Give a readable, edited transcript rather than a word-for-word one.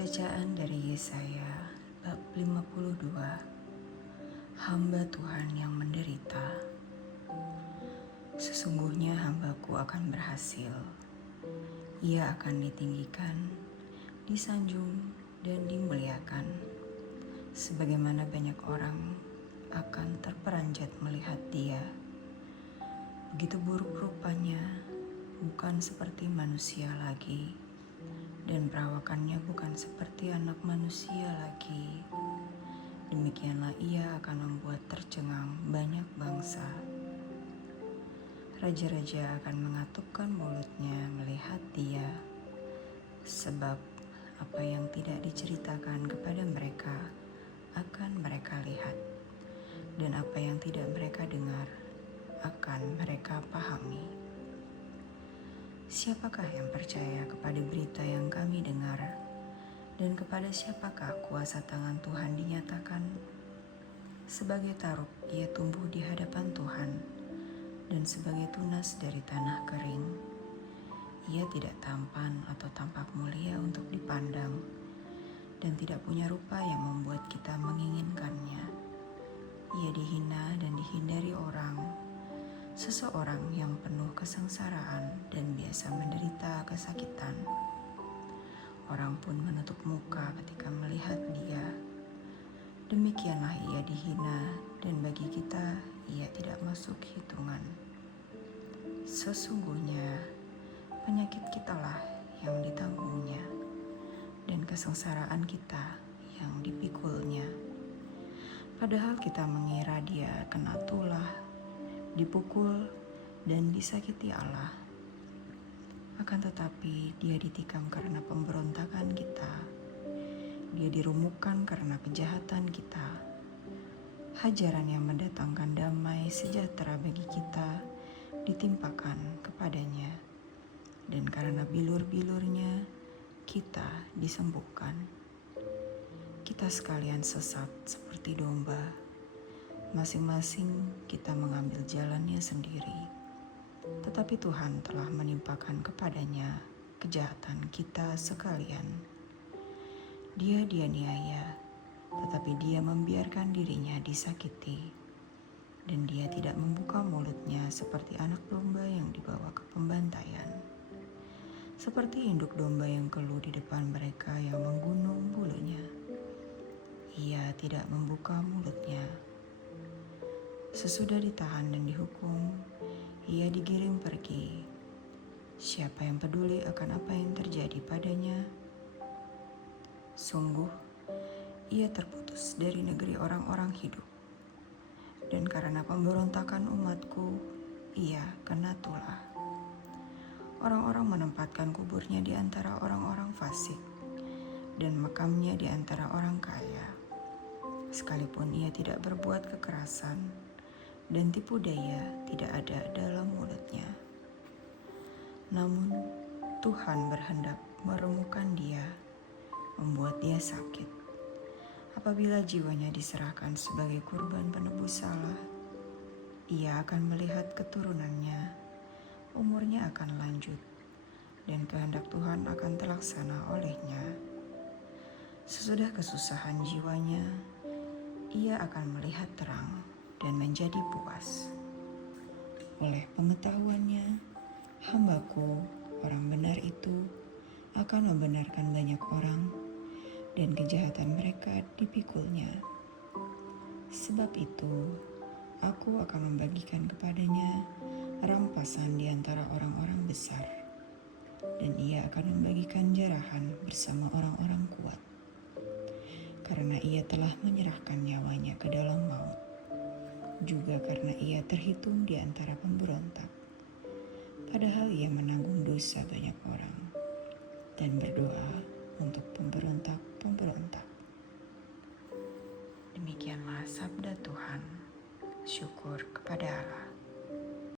Bacaan dari Yesaya bab 52. Hamba Tuhan yang menderita. Sesungguhnya hambaku akan berhasil. Ia akan ditinggikan, disanjung, dan dimuliakan. Sebagaimana banyak orang akan terperanjat melihat dia. Begitu buruk rupanya, bukan seperti manusia lagi, dan perawakannya bukan seperti anak manusia lagi. Demikianlah ia akan membuat tercengang banyak bangsa. Raja-raja akan mengatupkan mulutnya melihat dia, sebab apa yang tidak diceritakan kepada mereka akan mereka lihat, dan apa yang tidak mereka dengar akan mereka pahami. Siapakah yang percaya kepada berita yang kami dengar, dan kepada siapakah kuasa tangan Tuhan dinyatakan? Sebagai taruk ia tumbuh di hadapan Tuhan, dan sebagai tunas dari tanah kering. Ia tidak tampan atau tampak mulia untuk dipandang, dan tidak punya rupa yang membuat kita menginginkannya. Ia dihina dan dihindari orang, seseorang yang penuh kesengsaraan dan biasa menderita kesakitan. Orang pun menutup muka ketika melihat dia. Demikianlah ia dihina, dan bagi kita ia tidak masuk hitungan. Sesungguhnya penyakit kitalah yang ditanggungnya, dan kesengsaraan kita yang dipikulnya. Padahal kita mengira dia kena tulah, dipukul, dan disakiti Allah. Akan tetapi dia ditikam karena pemberontakan kita. Dia dirumukkan karena kejahatan kita. Hajaran yang mendatangkan damai sejahtera bagi kita ditimpakan kepadanya. Dan karena bilur-bilurnya kita disembuhkan. Kita sekalian sesat seperti domba. Masing-masing kita mengambil jalannya sendiri, tetapi Tuhan telah menimpakan kepadanya kejahatan kita sekalian. Dia dianiaya, tetapi dia membiarkan dirinya disakiti, dan dia tidak membuka mulutnya seperti anak domba yang dibawa ke pembantaian, seperti induk domba yang keluh di depan mereka yang menggunung bulunya. Ia tidak membuka mulutnya. Sesudah ditahan dan dihukum, ia digiring pergi. Siapa yang peduli akan apa yang terjadi padanya? Sungguh, ia terputus dari negeri orang-orang hidup. Dan karena pemberontakan umatku, ia kena tulah. Orang-orang menempatkan kuburnya di antara orang-orang fasik, dan makamnya di antara orang kaya. Sekalipun ia tidak berbuat kekerasan, dan tipu daya tidak ada dalam mulutnya. Namun Tuhan berhendak meremukkan dia, membuat dia sakit. Apabila jiwanya diserahkan sebagai kurban penebus salah, ia akan melihat keturunannya, umurnya akan lanjut, dan kehendak Tuhan akan terlaksana olehnya. Sesudah kesusahan jiwanya, ia akan melihat terang dan menjadi puas. Oleh pengetahuannya, hambaku, orang benar itu, akan membenarkan banyak orang, dan kejahatan mereka dipikulnya. Sebab itu, aku akan membagikan kepadanya rampasan di antara orang-orang besar, dan ia akan membagikan jarahan bersama orang-orang kuat, karena ia telah menyerahkan nyawanya ke dalam maut, juga karena ia terhitung di antara pemberontak. Padahal ia menanggung dosa banyak orang dan berdoa untuk pemberontak-pemberontak. Demikianlah sabda Tuhan. Syukur kepada Allah.